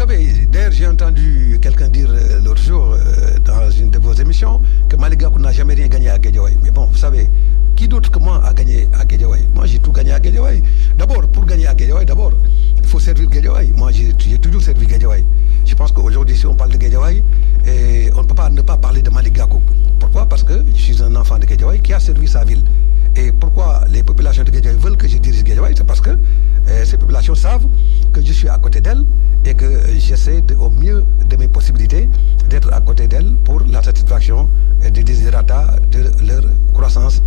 savez, d'ailleurs, j'ai entendu quelqu'un dire l'autre jour dans une de vos émissions que Malick Gakou n'a jamais rien gagné à Guédiawaye. Mais bon, vous savez, qui d'autre que moi a gagné à Guédiawaye? Moi, j'ai tout gagné à Guédiawaye. D'abord, pour gagner à Guédiawaye, il faut servir Guédiawaye. Moi, j'ai toujours servi Guédiawaye. Je pense qu'aujourd'hui, si on parle de Guédiawaye, on ne peut pas ne pas parler de Malick Gakou. Pourquoi? Parce que je suis un enfant de Guédiawaye qui a servi sa ville. Et pourquoi les populations de Guédiawaye veulent que je dirige Guédiawaye? C'est parce que ces populations savent que je suis à côté d'elles et que j'essaie au mieux de mes possibilités d'être à côté d'elles pour la satisfaction des desiderata de leur croissance,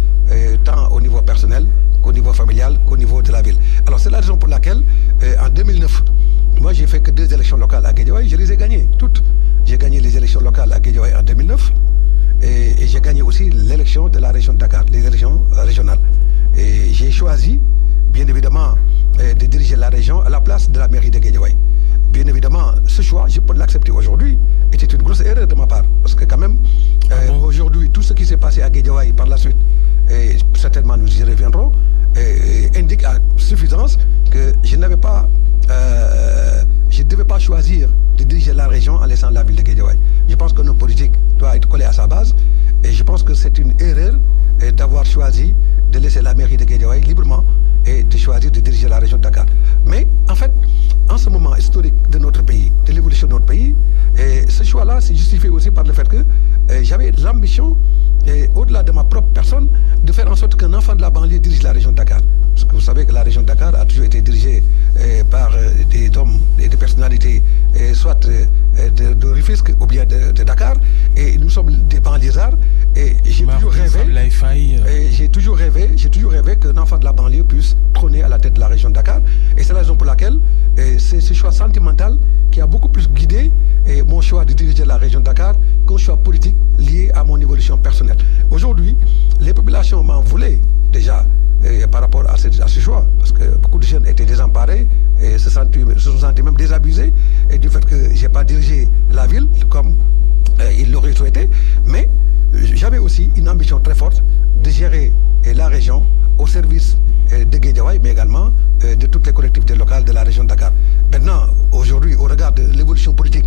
tant au niveau personnel qu'au niveau familial, qu'au niveau de la ville. Alors c'est la raison pour laquelle, en 2009, moi j'ai fait que 2 élections locales à Guédiawaye, je les ai gagnées, toutes. J'ai gagné les élections locales à Guédiawaye en 2009 et j'ai gagné aussi l'élection de la région de Dakar, les élections régionales. Et j'ai choisi, bien évidemment, de diriger la région à la place de la mairie de Guédiawaye. Bien évidemment, ce choix, je peux l'accepter aujourd'hui, était une grosse erreur de ma part. Parce que quand même, aujourd'hui, tout ce qui s'est passé à Guédiawaye par la suite, et certainement nous y reviendrons, indique à suffisance que je n'avais pas, je ne devais pas choisir de diriger la région en laissant la ville de Guédiawaye. Je pense que nos politiques doivent être collés à sa base et je pense que c'est une erreur d'avoir choisi de laisser la mairie de Guédiawaye librement et de choisir de diriger la région de Dakar. Mais en fait, en ce moment historique de notre pays, de l'évolution de notre pays, ce choix-là s'est justifié aussi par le fait que j'avais l'ambition, au-delà de ma propre personne, de faire en sorte qu'un enfant de la banlieue dirige la région de Dakar. Parce que vous savez que la région de Dakar a toujours été dirigée par des hommes et des personnalités, soit de Rufisque ou bien de Dakar. Et nous sommes des banlieusards. Et j'ai toujours rêvé qu'un enfant de la banlieue puisse trôner à la tête de la région de Dakar. Et c'est la raison pour laquelle c'est ce choix sentimental qui a beaucoup plus guidé mon choix de diriger la région de Dakar qu'un choix politique lié à mon évolution personnelle. Aujourd'hui, les populations m'en voulaient déjà par rapport à ce choix, parce que beaucoup de jeunes étaient désemparés et se sont sentis même désabusés du fait que je n'ai pas dirigé la ville comme ils l'auraient souhaité. Mais j'avais aussi une ambition très forte de gérer la région au service de Guédiawaye, mais également de toutes les collectivités locales de la région de Dakar. Maintenant, aujourd'hui, au regard de l'évolution politique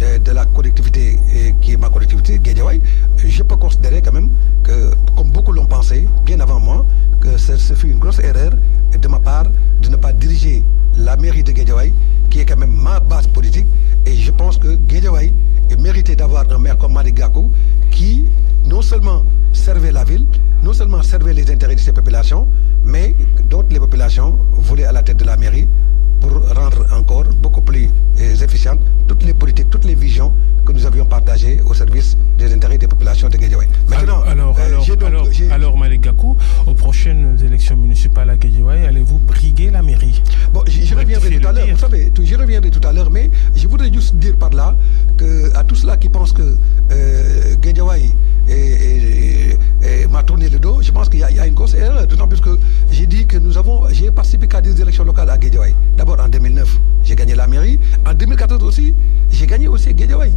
de la collectivité qui est ma collectivité, Guédiawaye, je peux considérer quand même que, comme beaucoup l'ont pensé, bien avant moi, que ce fut une grosse erreur de ma part de ne pas diriger la mairie de Guédiawaye, qui est quand même ma base politique. Et je pense que Guédiawaye méritait d'avoir un maire comme Malick Gakou, qui non seulement servait la ville, non seulement servait les intérêts de ces populations, mais d'autres les populations voulaient à la tête de la mairie pour rendre encore beaucoup plus efficientes toutes les politiques, toutes les visions que nous avions partagées au service des intérêts des populations de Guédiawaye. Maintenant, alors Malick Gakou, aux prochaines élections municipales à Guédiawaye, allez-vous briguer la mairie? Bon, j'y reviendrai tout à l'heure, vous savez, j'y reviendrai tout à l'heure, mais je voudrais juste dire par là que à tous ceux qui pensent que Guédiawaye m'a tourné le dos, je pense qu'il y a une grosse erreur, d'autant plus que j'ai dit que j'ai participé à des élections locales à Guédiawaye. D'abord en 2009, j'ai gagné la mairie. En 2014 aussi, j'ai gagné aussi Guédiawaye.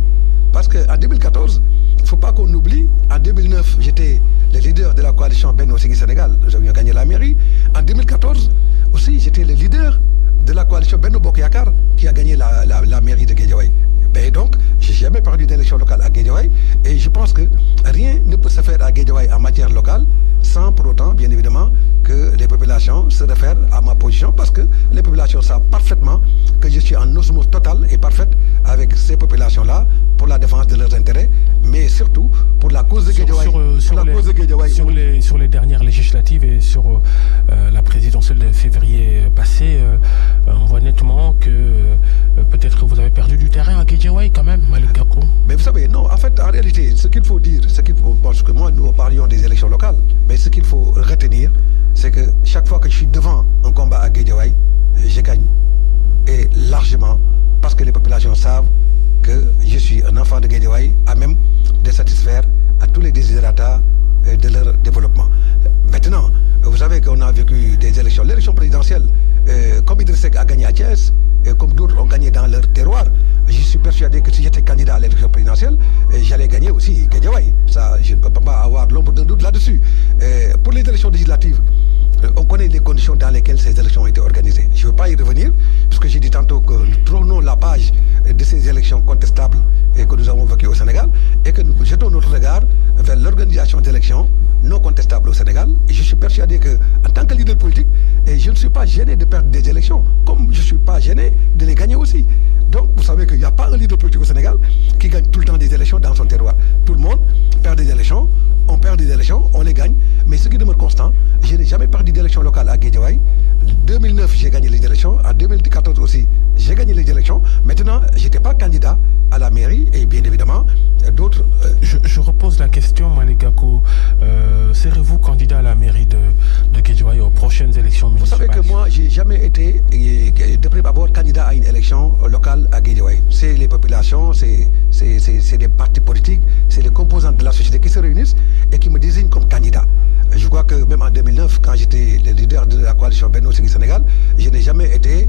Parce qu'en 2014, il ne faut pas qu'on oublie, en 2009, j'étais le leader de la coalition Benno Siggil Sénégal, nous avions gagné la mairie. En 2014 aussi, j'étais le leader de la coalition Benno Bokk Yakaar qui a gagné la mairie de Guédiawaye. Et donc, je n'ai jamais perdu d'élection locale à Guédiawaye et je pense que rien ne peut se faire à Guédiawaye en matière locale sans pour autant, bien évidemment, que les populations se réfèrent à ma position parce que les populations savent parfaitement que je suis en osmose totale et parfaite avec ces populations-là pour la défense de leurs intérêts, mais surtout pour la cause de Guédiawaye. Sur les dernières législatives et sur la présidentielle de février passé, on voit nettement que peut-être que vous avez perdu du terrain à Guédiawaye quand même, Malick Gakou. Mais vous savez, non, en fait, en réalité, ce qu'il faut dire, parce que moi, nous parlions des élections locales, mais ce qu'il faut retenir, c'est que chaque fois que je suis devant un combat à Guédiawaye, je gagne. Et largement, parce que les populations savent que je suis un enfant de Guédiawaye, à même de satisfaire à tous les desiderata de leur développement. Maintenant, vous savez qu'on a vécu des élections. L'élection présidentielle, comme Idriss Seck a gagné à Thiès, et comme d'autres ont gagné dans leur terroir, je suis persuadé que si j'étais candidat à l'élection présidentielle, j'allais gagner aussi Guédiawaye. Ça, je ne peux pas avoir l'ombre d'un doute là-dessus. Pour les élections législatives, on connaît les conditions dans lesquelles ces élections ont été organisées. Je ne veux pas y revenir, puisque j'ai dit tantôt que nous tournons la page ces élections contestables que nous avons vécues au Sénégal et que nous jetons notre regard vers l'organisation d'élections non contestables au Sénégal. Et je suis persuadé qu'en tant que leader politique, je ne suis pas gêné de perdre des élections, comme je ne suis pas gêné de les gagner aussi. Donc, vous savez qu'il n'y a pas un leader politique au Sénégal qui gagne tout le temps des élections dans son terroir. Tout le monde perd des élections, on perd des élections, on les gagne. Mais ce qui demeure constant, je n'ai jamais perdu d'élections locales à Guédiawaye. En 2009, j'ai gagné les élections. En 2014 aussi, j'ai gagné les élections. Maintenant, je n'étais pas candidat à la mairie et bien évidemment, d'autres... Je repose la question, Malick Gakou. Serez-vous candidat à la mairie de Guédiawaye aux prochaines élections municipales? Vous savez que moi, je n'ai jamais été, de prime abord, candidat à une élection locale à Guédiawaye. C'est les populations, c'est des partis politiques, c'est les composantes de la société qui se réunissent et qui me désignent comme candidat. Je crois que même en 2009, quand j'étais le leader de la coalition Benno Siggil Sénégal, je n'ai jamais été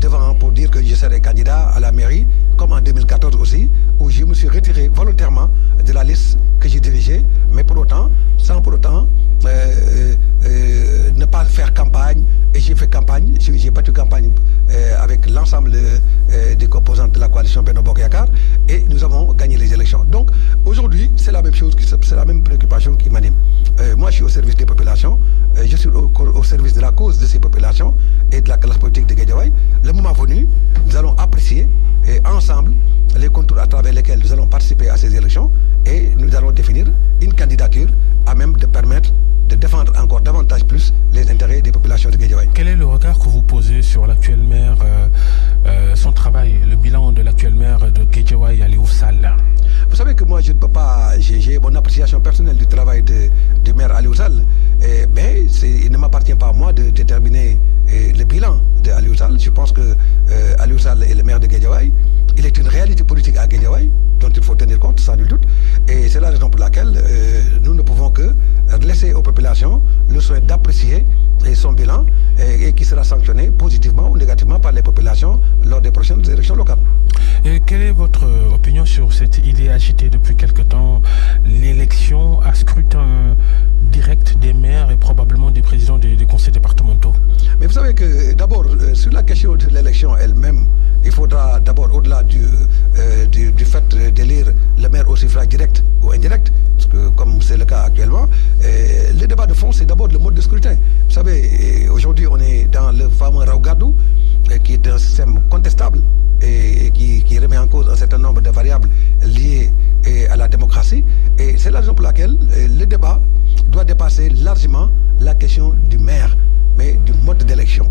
devant pour dire que je serais candidat à la mairie, comme en 2014 aussi, où je me suis retiré volontairement de la liste que j'ai dirigée, mais pour autant, sans pour autant ne pas faire campagne. Et j'ai fait campagne, j'ai battu campagne avec l'ensemble des composantes de la coalition Benno Bokk Yakaar et nous avons gagné les élections. Donc aujourd'hui, c'est la même chose, c'est la même préoccupation qui m'anime. Moi, je suis au service des populations, je suis au service de la cause de ces populations et de la classe politique de Guédiawaye. Le moment venu, nous allons apprécier ensemble les contours à travers lesquels nous allons participer à ces élections et nous allons définir une candidature à même de permettre de défendre encore davantage plus les intérêts des populations de Guédiawaye. Quel est le regard que vous posez sur l'actuel maire, son travail, le bilan de l'actuel maire de Guédiawaye, Aliou Sall? Vous savez que moi, je ne peux pas, j'ai mon appréciation personnelle du travail du maire Aliou Sall, mais il ne m'appartient pas à moi de déterminer le bilan de Aliou Sall. Je pense que Aliou Sall est le maire de Guédiawaye. Il est une réalité politique à Guédiawaye dont il faut tenir compte, sans nul doute. Et c'est la raison pour laquelle nous ne pouvons que laisser aux populations le soin d'apprécier son bilan et qui sera sanctionné positivement ou négativement par les populations lors des prochaines élections locales. Et quelle est votre opinion sur cette idée agitée depuis quelque temps, l'élection à scrutin direct des maires et probablement des présidents des conseils départementaux? Mais vous savez que d'abord, sur la question de l'élection elle-même, il faudra d'abord, au-delà du fait d'élire le maire au suffrage direct ou indirect, parce que comme c'est le cas actuellement, le débat de fond, c'est d'abord le mode de scrutin. Vous savez, aujourd'hui, on est dans le fameux Raw Gadu, qui est un système contestable et qui remet en cause un certain nombre de variables liées à la démocratie. Et c'est la raison pour laquelle le débat doit dépasser largement la question du maire, mais du mode d'élection.